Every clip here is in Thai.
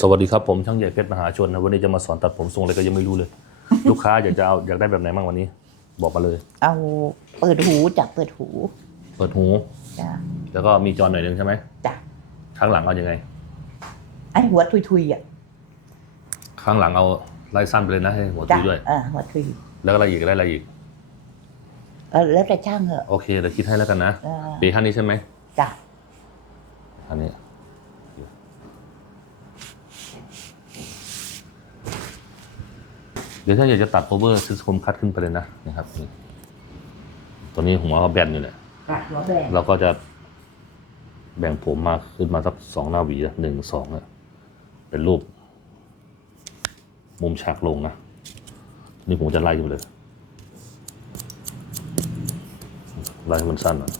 สวัสดีครับผมช่างใหญ่เพชรมหาชนนะวันนี้จะมาสอนตัดผมทรงอะไรก็ยังไม่รู้เลย ลูกค้าอยากจะเอาอยากได้แบบไหนบ้างวันนี้ บอกมาเลย เอาเปิดหูจับเปิดหูเปิดหูจ้ะแล้วก็มีจอหน่อยหนึงใช่ไหมจ้ะข้างหลังเอาอยัางไง ไอ้หัวทุยๆอะข้างหลังเอา ไล่สั้นไปเลยนะให้หัวจ้ะตีด้วย เออหัวทุยแล้วก็อะไรอีกได้อะไรอีก เออแล้วแต่ช่างเหอะโอเคเดี๋ยวคิดให้แล้วกันนะเออปีท่านนี้ใช่ไหมจ้ะอันนี้เดี๋ยวถ้าอยากจะตัดโอเวอร์ซิสคมคัดขึ้นไปเลยนะนะครับนี่ตัวนี้หัวเขาแบนอยู่เนี่ยกัดหัวแบนเราก็จะแบ่งผมมาขึ้นมาสักสองหน้าหวีนะหนึ่งสองนะเป็นรูป มุมฉากลงนะ นี่ผมจะไล่ขึ้นไปเลย ไล่ให้มันสั้นหน่อย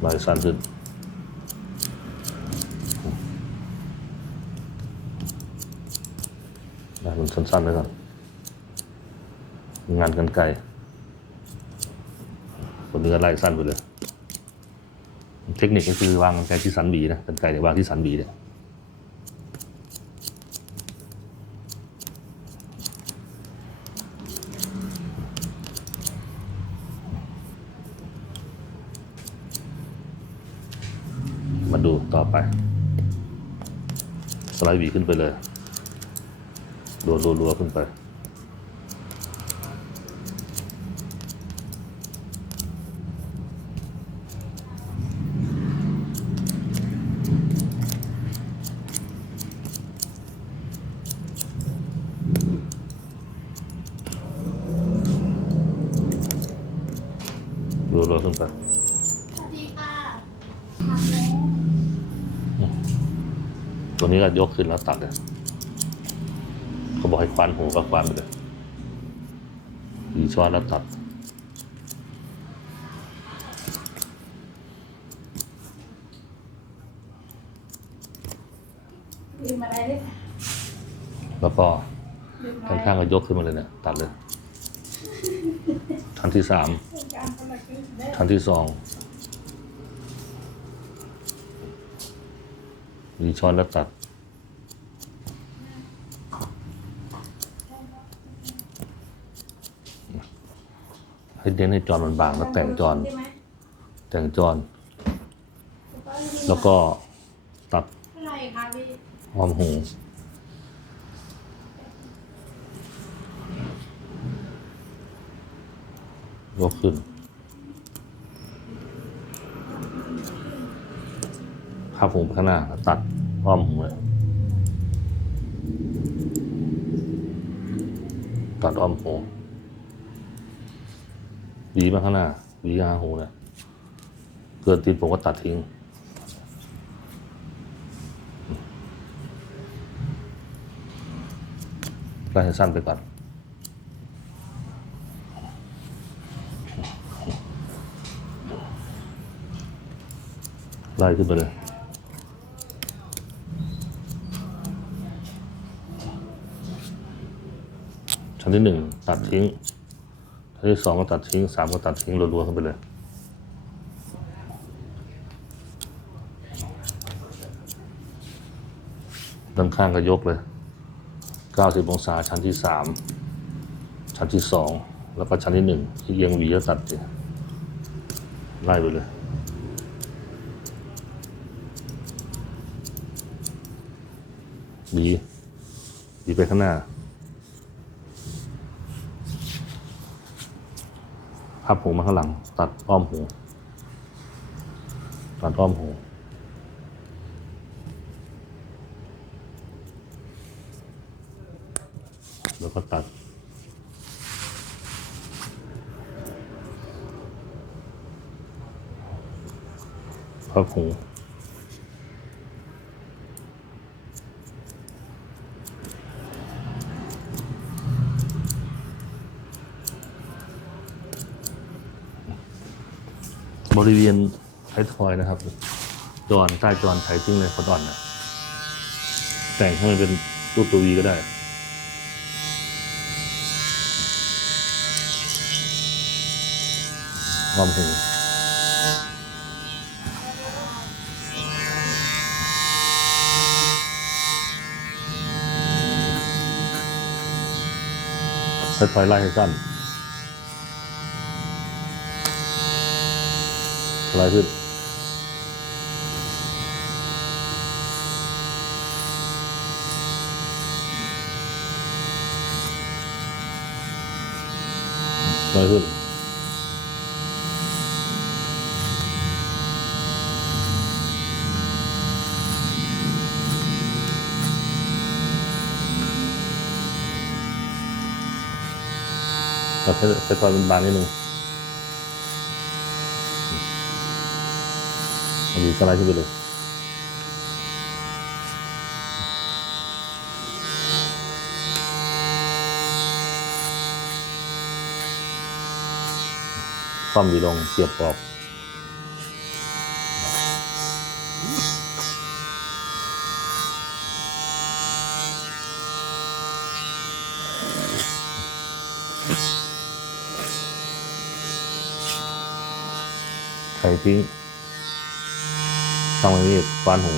ไล่สั้นขึ้นไล่มันสั้นๆไว้ก่อนงานกันไกลคนนี้ก็ไล่สั้นไปเลย เทคนิคก็คือวางกันไกลที่สันหวีนะกันไกลเนี่ยวางที่สันหวีเนี่ยมาดูต่อไป ส ไลด์วีขึ้นไปเลยรัวๆขึ้นไป รัวๆขึ้นไป สวัสดีค่ะ ตัวนี้ก็ยกขึ้นแล้วตัดเลยเขาบอกให้ควานหูก็ควานไปเลยหวีช้อนแล้วตัดลืมอะไรด้วยแล้วก็ลืมอะไรข้างๆก็ยกขึ้นมาเลยเนี่ยตัดเลย ชั้นที่สามการกำลังกินได้ชั้นที่สอง หวีช้อนแล้วตัด ให้เน้นให้จอนมันบางแล้วแต่งจอนแต่งจอน แล้วก็ตัดหร่คะพี่หอมหูยกขึ้น บหูข้างหน้าตัดอ้อมหูเลยตัดอ้อมหูหวีมาข้างหน้าหวีหางหูเนี่ยเกินตีนผมก็ตัดทิ้งไล่ให้สั้นไปก่อนไล่ขึ้นไปเลย ชั้นที่หนึ่งตัดทิ้งชั้นที่สองก็ตัดทิ้งสามก็ตัดทิ้งรัวๆขึ้นไปเลยด้านข้างก็ยกเลย 90 องศาชั้นที่สามชั้นที่สองแล้วก็ชั้นที่หนึ่งที่เอียงหวีก็ตัดไล่ไปเลยหวีหวีไปข้างหน้า พับหูมาข้างหลัง ตัดอ้อมหู ตัดอ้อมหู แล้วก็ตัดพับหู บริเวณท้ายทอยนะครับจอนใต้จอนไถทิ้งเลยคอ่อนนะแต่งให้มันเป็นรูปตัววีก็ได้รวมถึงค่อยๆไล่ให้สั้น ไล่ขึ้นไล่ขึ้นเราใช้ใช้ความเป็นบางนิดนึงีสไลด์ขึ้นไปเลยความดีลงเสียบกรอบไข่ทิ้ง ตั้งไว้นี่ฟานหู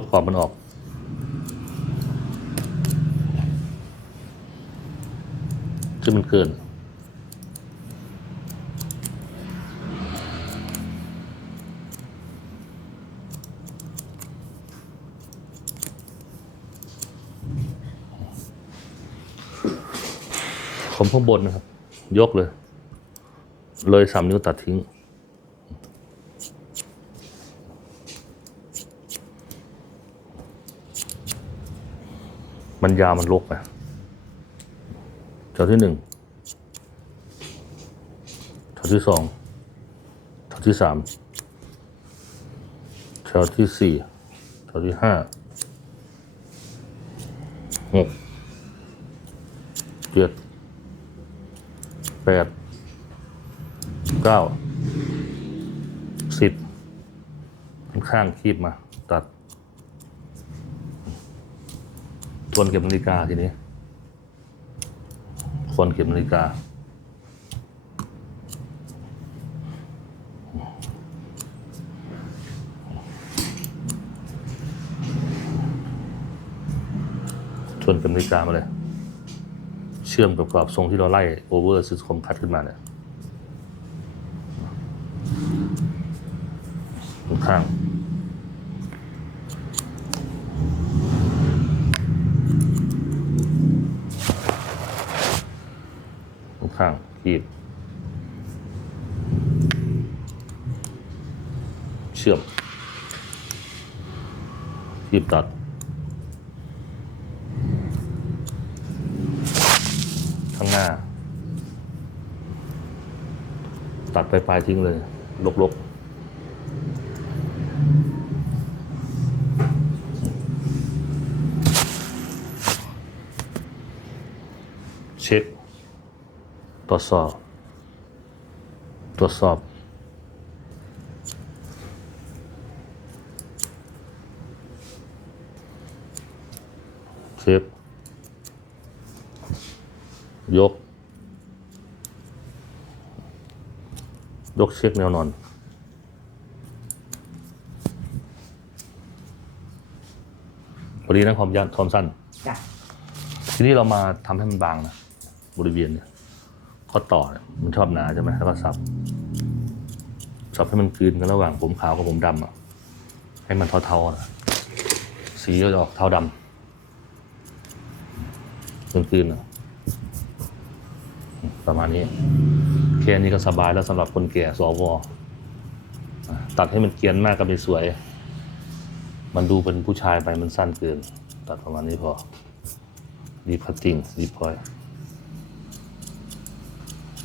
บขอบมันออกที่มันเกิน ผมข้างบนนะครับ ยกเลย เลยสามนิ้วตัดทิ้ง มันยาวมันลกไปแถวที่หนึ่งแถวที่สองแถวที่สามแถวที่สี่แถวที่ห้าหกเจ็ดแปดเก้าสิบข้างคีบมาตัด ทว นเก็บนาฬิกาทีนี้ทวนเก็บนาฬิกาทวนเก็บนาฬิกามาเลย เชื่อมกับกรอบทรงที่เราไล่โอเวอร์ซิสคมคัดขึ้นมาเนี่ยข้างๆ ข้างคีบเชื่อมคีบตัดข้างหน้า ตัดไปปลายทิ้งเลยลกๆเช็ค ตรวจสอบ ตรวจสอบเช็คยก ยกเช็คแนวนอนพอดีนะความยาวความสั้นจ้ะทีนี้เรามาทำให้มันบางนะ บริเวณเนี่ย ข้อต่อเนี่ยมันชอบหนาใช่ไหมแล้วก็สับ สับให้มันกลืนกันระหว่างผมขาวกับผมดำอะ ให้มันเทาๆนะสีก็จะออกเทาดำกลืนๆอะประมาณนี้แค่นี้ก็สบายแล้วสำหรับคนแก่สวตัดให้มันเกรียนมากก็ไม่สวย มันดูเป็นผู้ชายไปมันสั้นเกิน ตัดประมาณนี้พอดีพัตติ้งดีพอย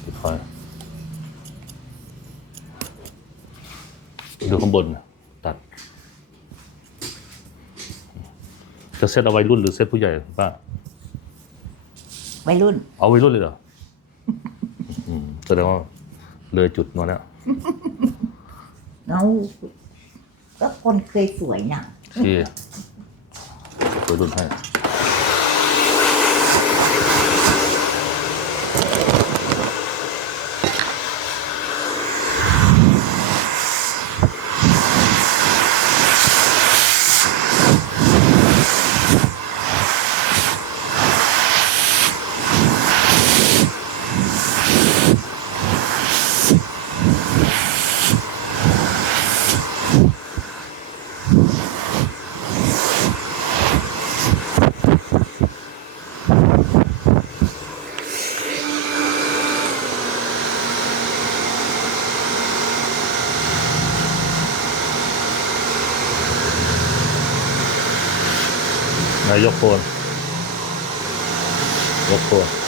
ดีพอยดูข้างบนน่ะตัด จะเซตเอาไว้รุ่นหรือเซตผู้ใหญ่ป้าวัยรุ่น เอาไว้รุ่นเลยเหรอ อืมแสดงว่าเลยจุดมาแล้วเราก็คนเคยสวยน่ะที่ไว้รุ่นให้ ยก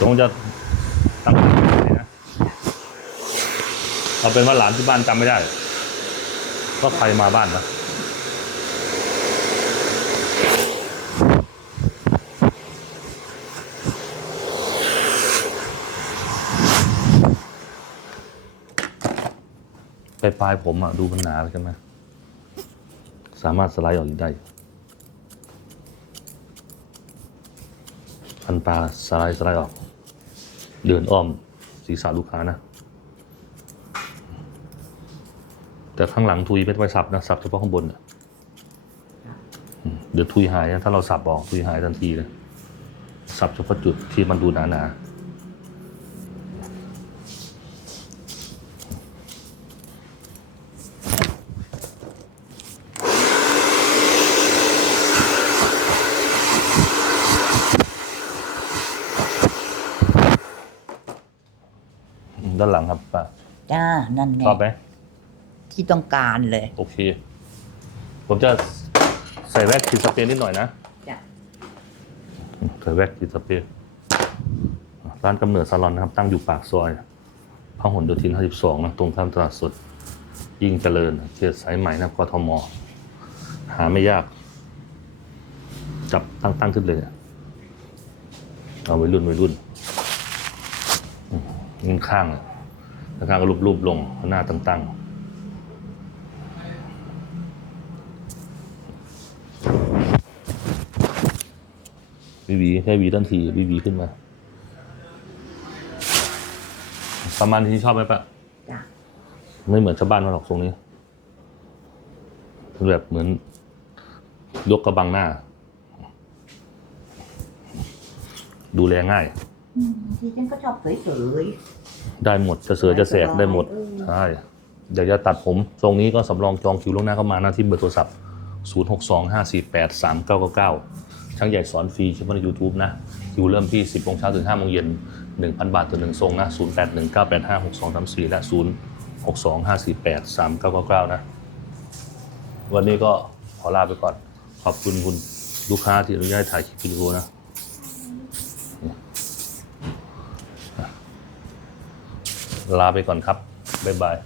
คงจะตั้งใจนะเอาเป็นว่าหลานที่บ้านจำไม่ได้ว่าใครมาบ้านนะไปปลายผมอะ ดูมันหนาใช่ไหมสามารถสไลด์ออกได้ พันปลาสไลด์สไลด์ออก เดินอ้อมศีรษะลูกค้านะ แต่ข้างหลังทุยไม่ต้องไปสับนะ สับเฉพาะข้างบนนะอืมเดี๋ยวทุยหายนะถ้าเราสับออกทุยหายทันทีเลยสับเฉพาะจุดที่มันดูหนาหนาๆ ด้านหลังครับป้าจ้า นั่นไง ชอบไหมที่ต้องการเลย โอเค ผมจะใส่แว็กซ์ขีดสเปรย์นิดหน่อยนะจ้ะใส่แว็กซ์ขีดสเปรย์ร้านกำเนิดซาลอนนะครับ ตั้งอยู่ปากซอยพหลโยธิน 52 นะ ตรงข้ามตลาดสด ยิ่งเจริญ เขตสายใหม่นะครับกทม หาไม่ยาก จับตั้งตั้งขึ้นเลยเนี่ยเอาไว้รุ่นไว้รุ่นอืมนี่ข้างเลย ข้างก็รูปๆลงหน้าตั้งๆวีวีแค่วีทันทีวีวีขึ้นมา ประมาณที่ชอบไหมปะจ้ะไม่เหมือนชาวบ้านมาหรอกทรงนี้เป็นแบบเหมือน ยกกระบังหน้า ดูแลง่ายอืมที่ฉันก็ชอบสวย ได้หมดจะเสือจะแสกได้หมดเออใช่อยากจะตัดผมทรงนี้ก็สำรองจองคิวล่วงหน้าเข้ามาหน้าที่เบอร์โทรศัพท์ 0 6 2 5 4 8 3 9 9 9 ช่างใหญ่สอนฟรีเฉพาะใน YouTube นะคิวเริ่มที่ 10โมงเช้าถึง5โมงเย็น 1,000 บาทต่อหนึ่งทรงนะ0 8 1 9 8 5 6 2 3 4 และ 0 6 2 5 4 8 3 9 9 9 นะ วันนี้ก็ขอลาไปก่อน ขอบคุณคุณลูกค้าที่อนุญาตให้ถ่ายคลิปวิดีโอนะ ลาไปก่อนครับ บ๊ายบาย